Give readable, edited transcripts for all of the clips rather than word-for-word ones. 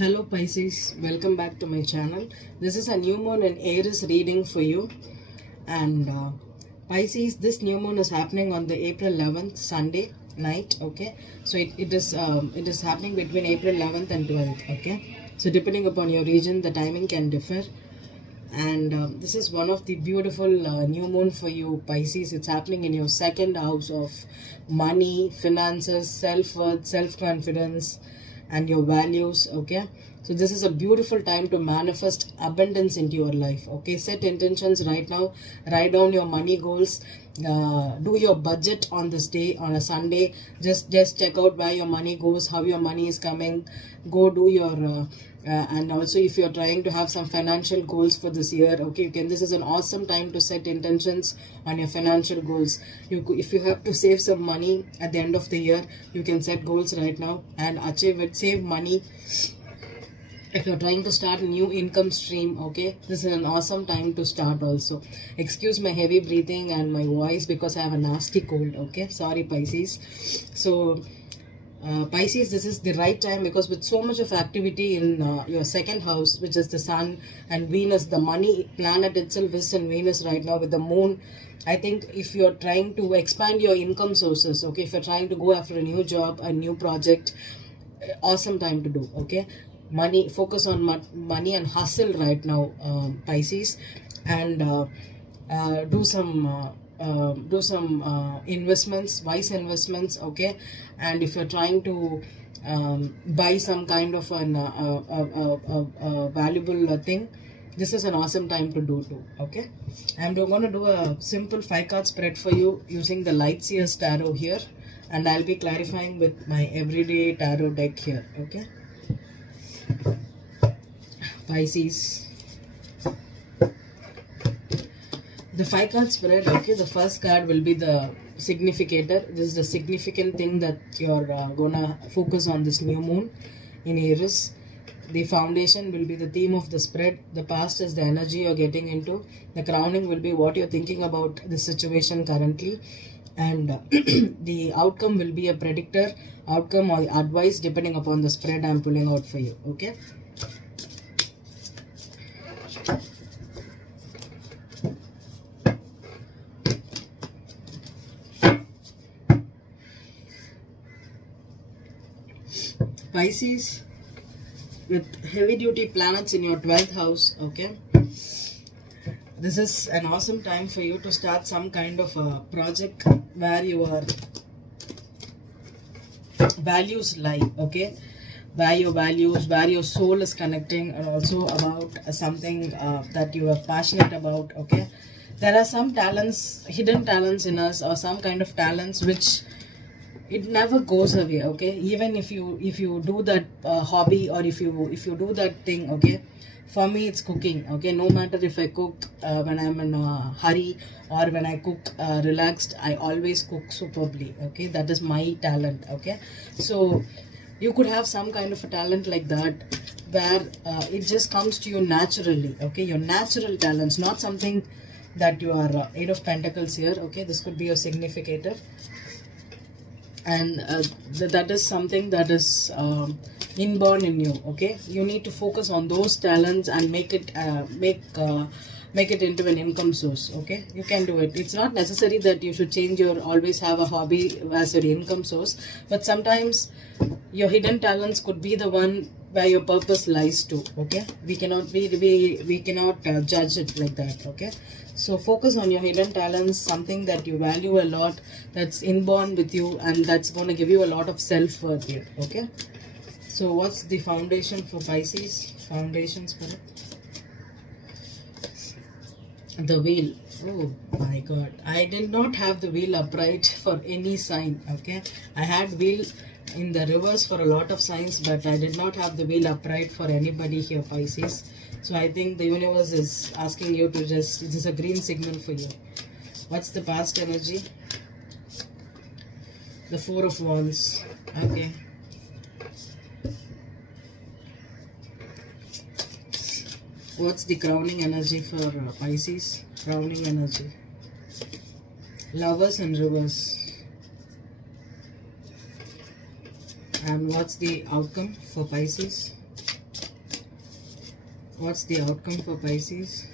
Hello Pisces, welcome back to my channel. This is a new moon and Aries reading for you. And Pisces, this new moon is happening on the April 11th, Sunday night. Okay, so it is happening between April 11th and 12th. Okay, so depending upon your region, the timing can differ. And this is one of the beautiful new moon for you Pisces. It's happening in your second house of money, finances, self-worth, self-confidence, and your values. Okay, so this is a beautiful time to manifest abundance into your life. Okay, set intentions right now, write down your money goals, do your budget on this day, on a Sunday. Just check out where your money goes, how your money is coming. Go do your and also if you're trying to have some financial goals for this year, okay, you can. This is an awesome time to set intentions on your financial goals. If you have to save some money at the end of the year, you can set goals right now and achieve it. Save money if you're trying to start a new income stream. Okay, this is an awesome time to start also. Excuse my heavy breathing and my voice because I have a nasty cold. Okay, sorry Pisces. So Pisces, this is the right time because with so much of activity in your second house, which is the sun and Venus, the money planet itself is in Venus right now with the moon. I think if you're trying to expand your income sources, okay, if you're trying to go after a new job, a new project, awesome time to do. Okay, money, focus on money and hustle right now, Pisces, and do some investments, wise investments. Okay, and if you're trying to buy some kind of an valuable thing, this is an awesome time to do too. Okay, I'm going to do a simple 5-card spread for you using the Light Seers Tarot here, and I'll be clarifying with my everyday tarot deck here. Okay, Pisces, the 5-card spread. Okay, the first card will be the significator. This is the significant thing that you're gonna focus on this new moon in Aries. The foundation will be the theme of the spread. The past is the energy you're getting into. The crowning will be what you're thinking about the situation currently, and the outcome will be a predictor, outcome or advice depending upon the spread I'm pulling out for you. Okay, Pisces, with heavy duty planets in your 12th house. Okay, this is an awesome time for you to start some kind of a project where your values lie. Okay, where your values, where your soul is connecting, and also about something that you are passionate about. Okay, there are some talents, hidden talents in us, or some kind of talents which it never goes away. Okay, even if you do that hobby, or if you do that thing. Okay, for me it's cooking. Okay, no matter if I cook when I'm in a hurry or when I cook relaxed, I always cook superbly. Okay, that is my talent. Okay, so you could have some kind of a talent like that where it just comes to you naturally. Okay, your natural talents, not something that you are 8 of Pentacles here. Okay, this could be your significator, and that is something that is inborn in you. Okay, you need to focus on those talents and make it into an income source. Okay, you can do it. It's not necessary that you should change your, always have a hobby as your income source, but sometimes your hidden talents could be the one where your purpose lies to. Okay, we cannot judge it like that. Okay, so focus on your hidden talents, something that you value a lot, that's inborn with you, and that's going to give you a lot of self-worth here. Okay, so what's the foundation for Pisces? Foundations for it, the wheel. Oh my god, I did not have the wheel upright for any sign. Okay, I had wheel in the reverse for a lot of signs, but I did not have the wheel upright for anybody here, Pisces. So I think the universe is asking you to just, this is a green signal for you. What's the past energy? The 4 of Wands. Okay, what's the crowning energy for Pisces? Crowning energy, Lovers and Reverse. And what's the outcome for Pisces? What's the outcome for Pisces?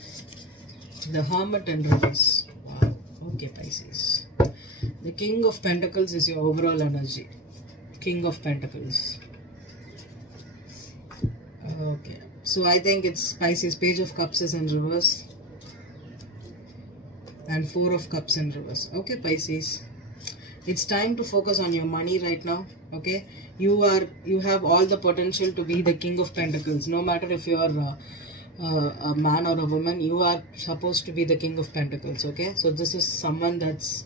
The Hermit and reverse. Wow. Okay, Pisces. The King of Pentacles is your overall energy. King of Pentacles. Okay. So I think it's Pisces. Page of Cups is in reverse. And Four of Cups in reverse. Okay, Pisces. It's time to focus on your money right now. Okay. You have all the potential to be the King of Pentacles. No matter if you are a man or a woman, you are supposed to be the King of Pentacles. Okay. So this is someone that's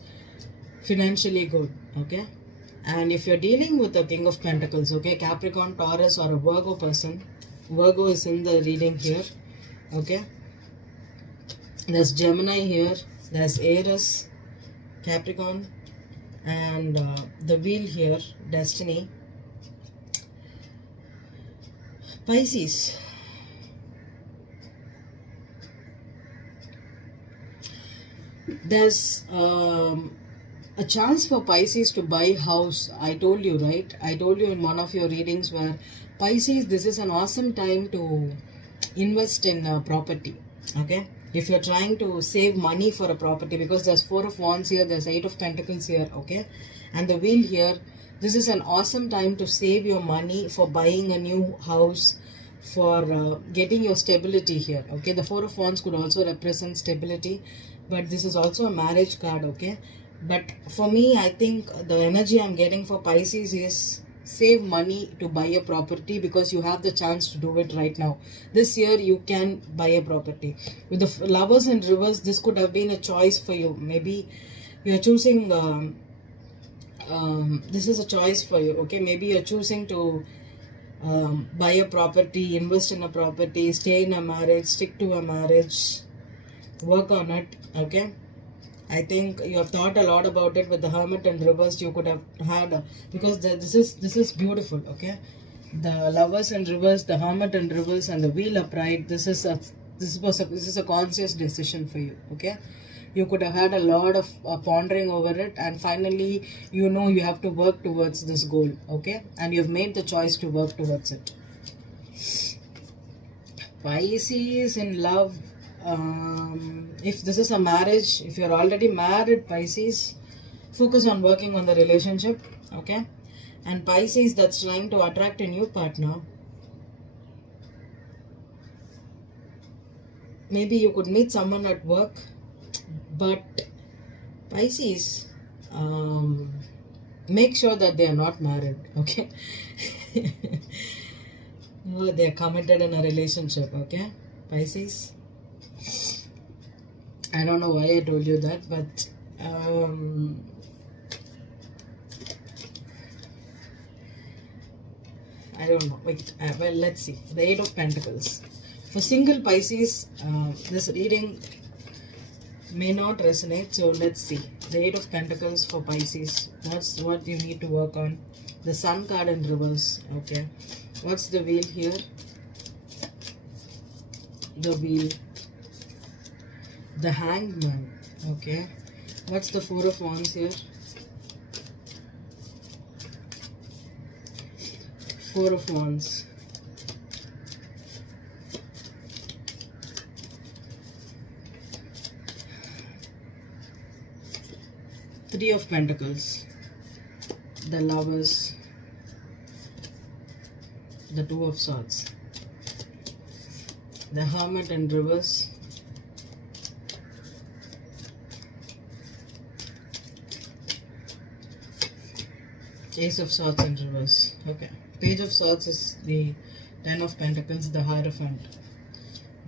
financially good. Okay. And if you're dealing with the King of Pentacles, okay, Capricorn, Taurus or a Virgo person, Virgo is in the reading here. Okay. There's Gemini here. There's Aries, Capricorn, and the wheel here, Destiny. Pisces. There's a chance for Pisces to buy house. I told you, right? I told you in one of your readings where Pisces, this is an awesome time to invest in property. Okay. If you're trying to save money for a property, because there's Four of Wands here, there's Eight of Pentacles here, okay, and the wheel here, this is an awesome time to save your money for buying a new house, for getting your stability here, okay. The Four of Wands could also represent stability, but this is also a marriage card, okay. But for me, I think the energy I'm getting for Pisces is save money to buy a property, because you have the chance to do it right now. This year you can buy a property. With the Lovers in reverse, this could have been a choice for you. Maybe you're choosing this is a choice for you, okay. Maybe you're choosing to buy a property, invest in a property, stay in a marriage, stick to a marriage, work on it, okay. I think you have thought a lot about it. With the Hermit and reverse, you could have had because this is beautiful, okay. The Lovers in reverse, the Hermit in reverse, and the Wheel upright. This is a conscious decision for you, okay. You could have had a lot of pondering over it, and finally you know you have to work towards this goal, okay, and you've made the choice to work towards it. Pisces in love. If this is a marriage, if you're already married, Pisces, focus on working on the relationship, okay. And Pisces that's trying to attract a new partner, maybe you could meet someone at work, but Pisces, make sure that they are not married, okay. They're committed in a relationship, okay, Pisces. I don't know why I told you that, but I don't know. Wait, well, let's see. The Eight of Pentacles. For single Pisces, this reading may not resonate, so let's see. The Eight of Pentacles for Pisces. That's what you need to work on. The Sun card in reverse, okay. What's the Wheel here? The Wheel. The Hanged Man, okay. What's the Four of Wands here? Four of Wands. Three of Pentacles. The Lovers. The Two of Swords. The Hermit in reverse. Ace of Swords in reverse. Okay. Page of Swords is the Ten of Pentacles, the Hierophant,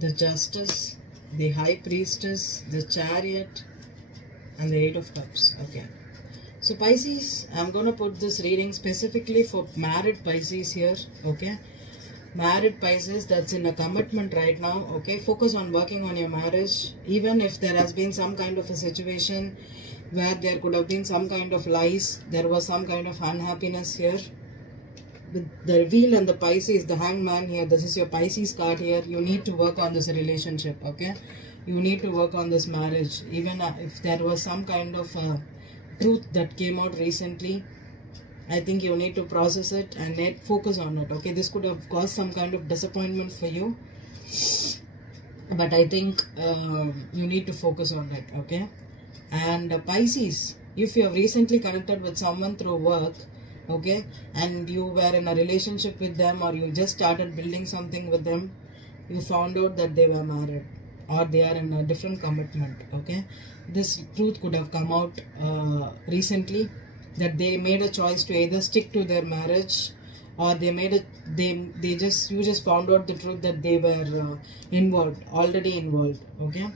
the Justice, the High Priestess, the Chariot, and the Eight of Cups. Okay. So Pisces, I'm going to put this reading specifically for married Pisces here. Okay. Married Pisces that's in a commitment right now. Okay. Focus on working on your marriage. Even if there has been some kind of a situation where there could have been some kind of lies, there was some kind of unhappiness here. The Wheel and the Pisces, the Hanged Man here, this is your Pisces card here. You need to work on this relationship, okay? You need to work on this marriage. Even if there was some kind of truth that came out recently, I think you need to process it and focus on it, okay? This could have caused some kind of disappointment for you. but I think you need to focus on it. Okay. And Pisces, if you have recently connected with someone through work, okay, and you were in a relationship with them, or you just started building something with them, you found out that they were married or they are in a different commitment. Okay, this truth could have come out recently, that they made a choice to either stick to their marriage, or they just, you just found out the truth that they were already involved. Okay,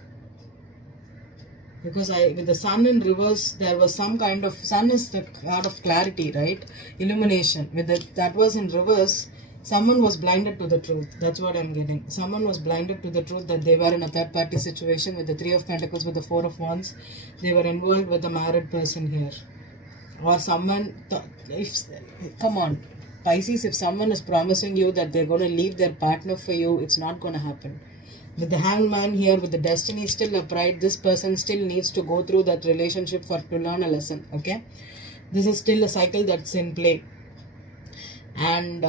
because with the sun in reverse, there was some kind of, sun is the card of clarity, right? Illumination. That was in reverse, someone was blinded to the truth. That's what I'm getting. Someone was blinded to the truth that they were in a third party situation with the Three of Pentacles, with the Four of Wands. They were involved with a married person here, or someone. Come on, Pisces, if someone is promising you that they're going to leave their partner for you, it's not going to happen. With the Hangman here, with the destiny still upright, this person still needs to go through that relationship to learn a lesson. Okay, this is still a cycle that's in play. And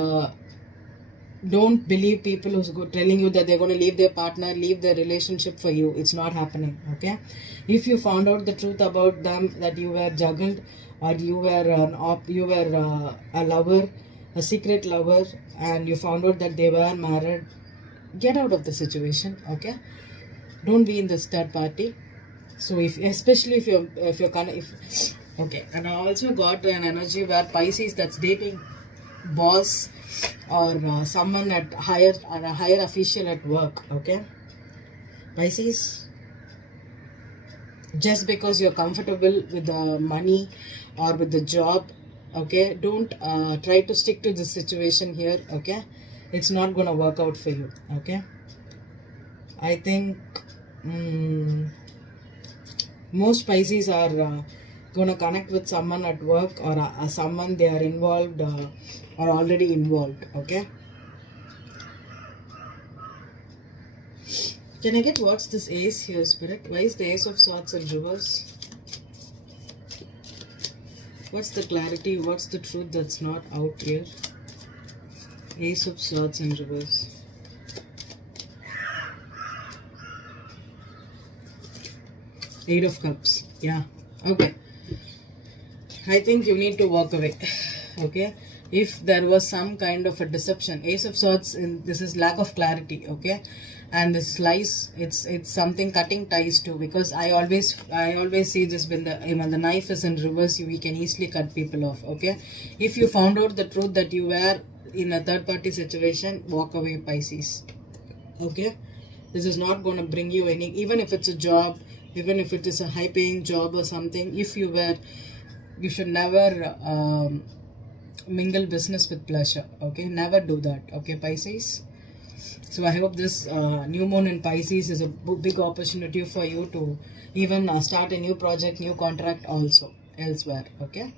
don't believe people who's telling you that they're going to leave their partner, leave their relationship for you. It's not happening. Okay, if you found out the truth about them, that you were juggled, or you were a lover, a secret lover, and you found out that they were married, get out of the situation. Okay, don't be in this third party. So especially if you're kind of, okay. And I also got an energy where Pisces, that's dating boss, or someone a higher official at work. Okay, Pisces, just because you're comfortable with the money or with the job, okay, don't try to stick to this situation here. Okay, it's not going to work out for you. Okay, I think most Pisces are going to connect with someone at work, or someone they are involved or already involved. Okay, can I get what's this ace here, Spirit? Why is the Ace of Swords in reverse? What's the clarity? What's the truth that's not out here? Ace of Swords in reverse. Eight of Cups. Yeah. Okay. I think you need to walk away. Okay. If there was some kind of a deception, Ace of Swords, this is lack of clarity. Okay. And this lies, it's something cutting ties too, because I always see this, when the knife is in reverse, we can easily cut people off. Okay. If you found out the truth that you were in a third party situation, walk away, Pisces. Okay, this is not going to bring you any, even if it's a job, even if it is a high paying job or something. You should never mingle business with pleasure. Okay, never do that. Okay, Pisces. So I hope this new moon in Pisces is a big opportunity for you to even start a new project, new contract also elsewhere. Okay,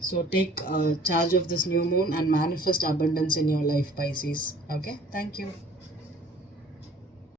so take charge of this new moon and manifest abundance in your life, Pisces. Okay, thank you.